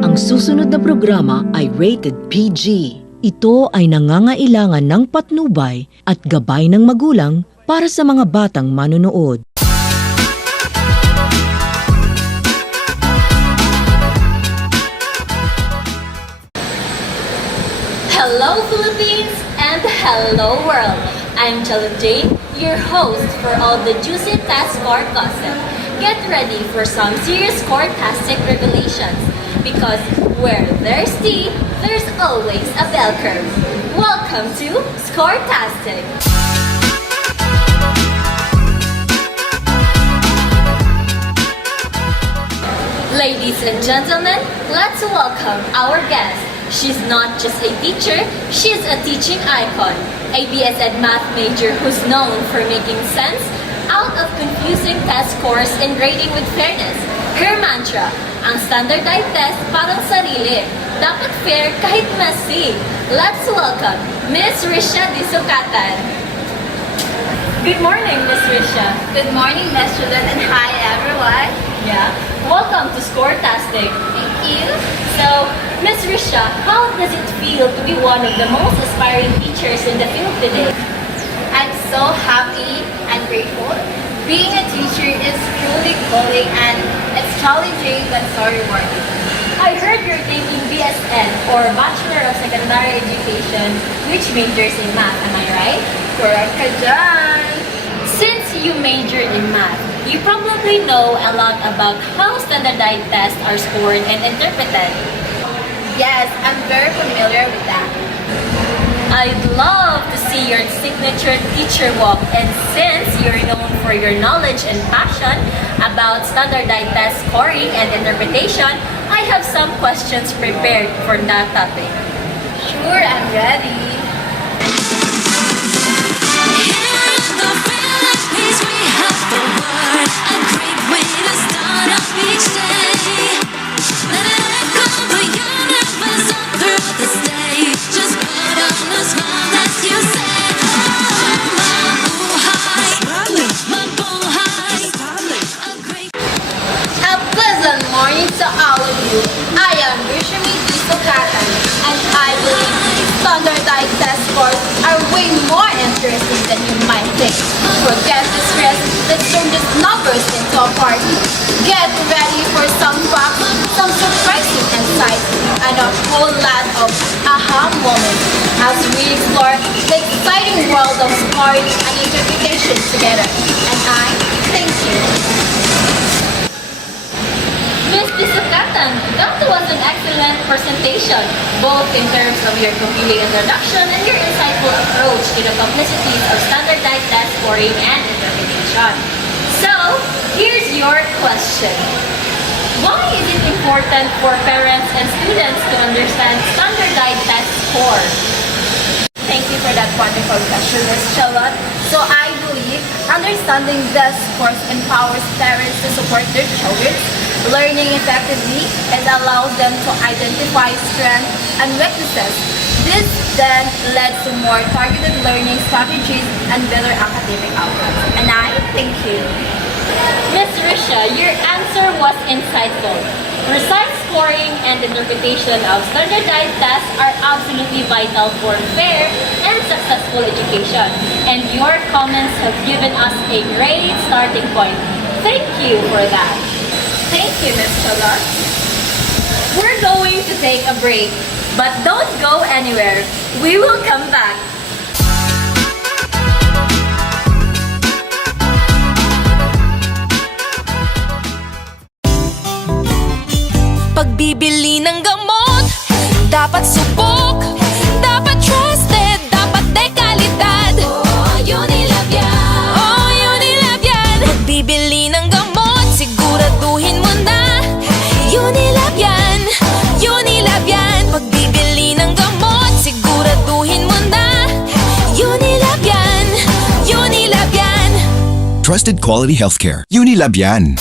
Ang susunod na programa ay rated PG. Ito ay nangangailangan ng patnubay at gabay ng magulang para sa mga batang manonood. Hello Philippines and hello world! I'm Jella Jane, your host for all the juicy test score gossip. Get ready for some serious score-tastic revelations because where there's tea, there's always a bell curve. Welcome to Score-tastic! Ladies and gentlemen, let's welcome our guest. She's not just a teacher, she's a teaching icon. ABS Ed Math major who's known for making sense out of confusing test scores and grading with fairness. Her mantra, ang standardized test parang sarili. Dapat fair kahit messy. Let's welcome Miss Risha Disukatan. Good morning, Miss Risha. Good morning, Miss Julian, and hi, everyone. Yeah. Welcome to Score-tastic. Thank you. So, Miss Risha, how does it feel to be one of the most aspiring teachers in the field today? I'm so happy and grateful. Being a teacher is truly fulfilling and it's challenging but so rewarding. I heard you're taking BSN or Bachelor of Secondary Education, which majors in math, am I right? Correct ka dyan. Since you majored in math, you probably know a lot about how standardized tests are scored and interpreted. Yes, I'm very familiar with that. I'd love to see your signature teacher walk, and since you're known for your knowledge and passion about standardized test scoring and interpretation, I have some questions prepared for that topic. Sure, I'm ready. To all of you, I am Rishami Disukatan, and I believe standardized test scores are way more interesting than you might think. Forget the stress, let's turn these numbers into a party. Get ready for some facts, some surprising insights, and a whole lot of aha moments as we explore the exciting world of scoring and interpretation together. And I thank you. Miss Disukatan, that was an excellent presentation, both in terms of your compelling introduction and your insightful approach to the complexities of standardized test scoring and interpretation. So, here's your question. Why is it important for parents and students to understand standardized test score? Thank you for that wonderful question, Ms. Charlotte. So I believe understanding the scores empowers parents to support their children's learning effectively and allows them to identify strengths and weaknesses. This then led to more targeted learning strategies and better academic outcomes. And I thank you. Miss Risha, your answer was insightful. Precise scoring and interpretation of standardized tests are absolutely vital for fair and successful education. And your comments have given us a great starting point. Thank you for that. Thank you, Ms. Charlotte. We're going to take a break, but don't go anywhere. We will come back. Pagbibili ng gamot, dapat subok, dapat trusted, dapat dekalidad. Oh, Unilab yan. Oh, Unilab yan. Pagbibili ng gamot, siguraduhin mo na. Unilab yan. Unilab yan. Pagbibili ng gamot, siguraduhin mo na. Unilab yan. Unilab yan. Trusted quality healthcare. Unilab yan.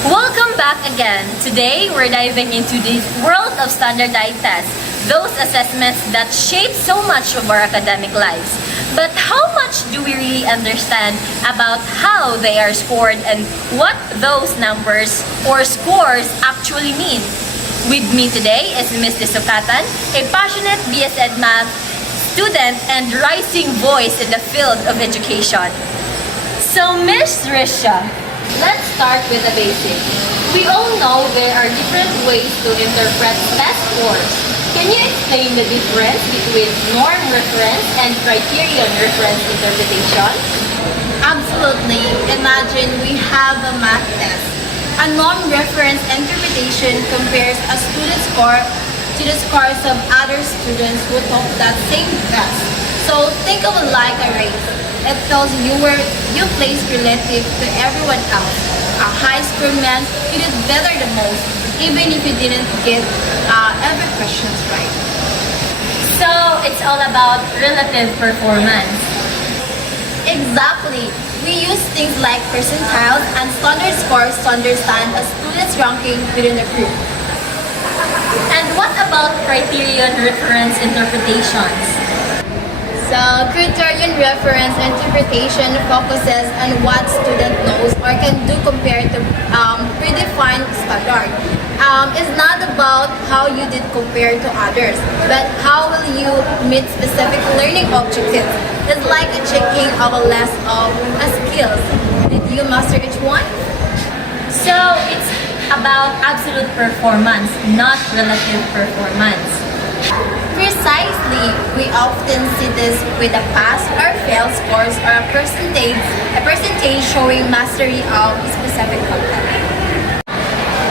Welcome back again. Today, we're diving into the world of standardized tests. those assessments that shape so much of our academic lives. But how much do we really understand about how they are scored and what those numbers or scores actually mean? With me today is Ms. Disokatan, a passionate BS Ed Math student and rising voice in the field of education. So Ms. Risha, let's start with the basics. We all know there are different ways to interpret test scores. Can you explain the difference between norm reference and criterion reference interpretation? Absolutely. Imagine we have a math test. A norm reference interpretation compares a student's score to the scores of other students who took that same test. So think of it like a race. It tells you where you place relative to everyone else. A high score means you did better than most, even if you didn't get every question right. So it's all about relative performance. Exactly. We use things like percentiles and standard scores to understand a student's ranking within a group. And what about criterion reference interpretations? So, criterion reference interpretation focuses on what student knows or can do compared to predefined standard. It's not about how you did compare to others, but how will you meet specific learning objectives. It's like a checking of a list of skills. Did you master each one? So it's about absolute performance, not relative performance. Precisely, we often see this with a pass or fail scores or a percentage showing mastery of a specific content.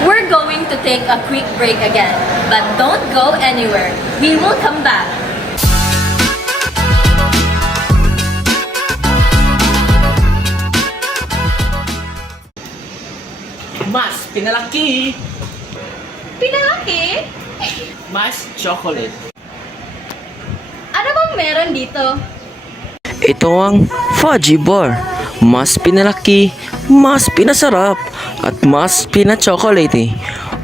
We're going to take a quick break again, but don't go anywhere. We will come back. Mas pinalaki, Pinalaki? mas chocolate. Ano bang meron dito? Ito ang fudgy bar. Mas pinalaki, mas pinasarap, at mas pina-chocolate.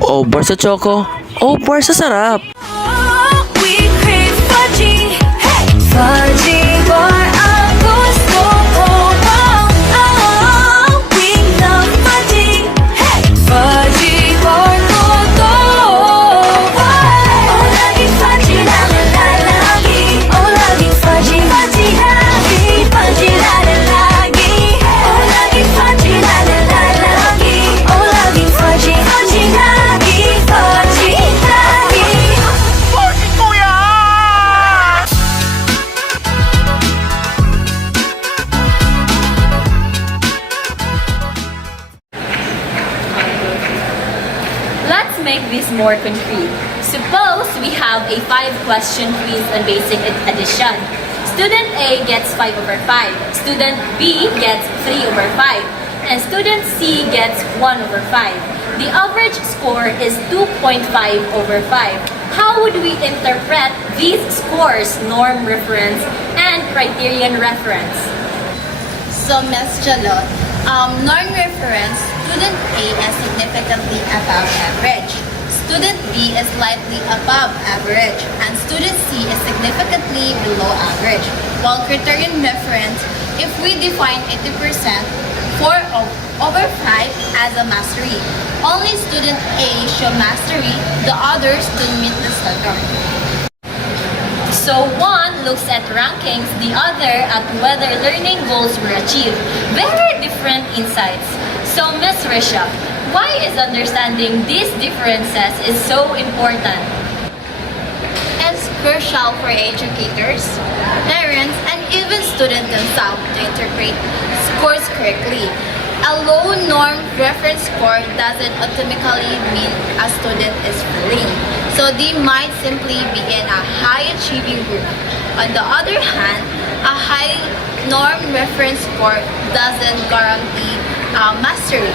Over sa choco, over sa sarap. We crave fudgy, hey! Fudgy bar ang gusto ko. We love fudgy, hey! Fudgy bar ko to. Oh, laging fudgy lang lalagi. Oh, laging fudgy, fudgy lagi. Fudgy lalagi. Oh, laging fudgy lalagi. Oh, laging fudgy, fudgy lagi. Fudgy lagi. Let's make this more concrete. Suppose we have a 5-question quiz on basic addition. Student A gets 5 over 5, student B gets 3 over 5, and student C gets 1 over 5. The average score is 2.5 over 5. How would we interpret these scores, norm reference and criterion reference? So, Ms. Jalot, norm reference, student A is significantly above average. Student B is slightly above average, and student C is significantly below average. While criterion reference, if we define 80%, 4 over 5 as a mastery. Only student A show mastery, the others don't meet the standard. So one looks at rankings, the other at whether learning goals were achieved. Very different insights. So Ms. Risha, why is understanding these differences is so important? It's crucial for educators, parents, and even students themselves to interpret scores correctly. A low norm reference score doesn't automatically mean a student is failing. So they might simply be in a high achieving group. On the other hand, a high norm reference score doesn't guarantee mastery,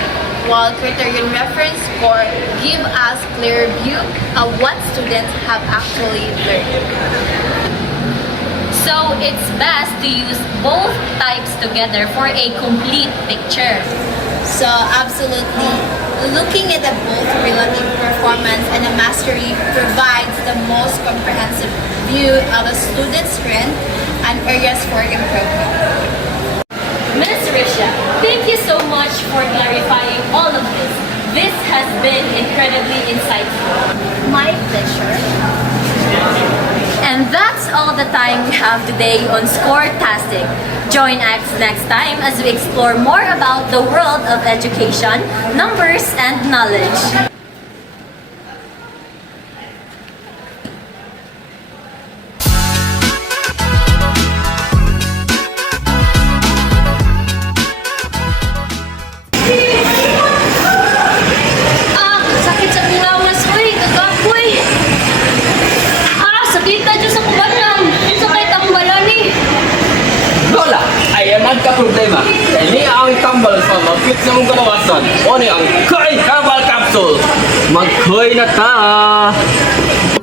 while criterion reference score give us clear view of what students have actually learned. So it's best to use both types together for a complete picture. So absolutely, Looking at the both relative performance and the mastery provides the most comprehensive view of a student's strength and areas for improvement. Ms. Risha, thank you so much for clarifying all of this. This has been incredibly insightful. My pleasure. And that's all the time we have today on Scoretastic. Join us next time as we explore more about the world of education, numbers, and knowledge. Sakit sa bungawas, uy! Gagapoy! Sakita dyan sa kubanan! Sakit ang balani! Lola, ayan ang ka-problema. Ini ang tambal sa mapit sa mong kalawasan. O ni ang Koy Herbal Capsule. Mag-koy na ta!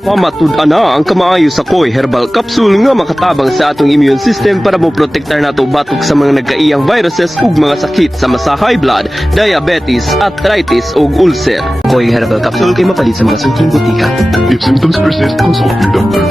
Pamatud ana ang kamaayo sa Koy Herbal Capsule nga makatabang sa atong immune system para mo protektar nato batok sa mga nagkaiyang viruses ug mga sakit sama sa high blood, diabetes, arthritis ug ulcer. Koy Herbal Capsule kay mapalit sa mga suking butika. If symptoms persist, consult your doctor.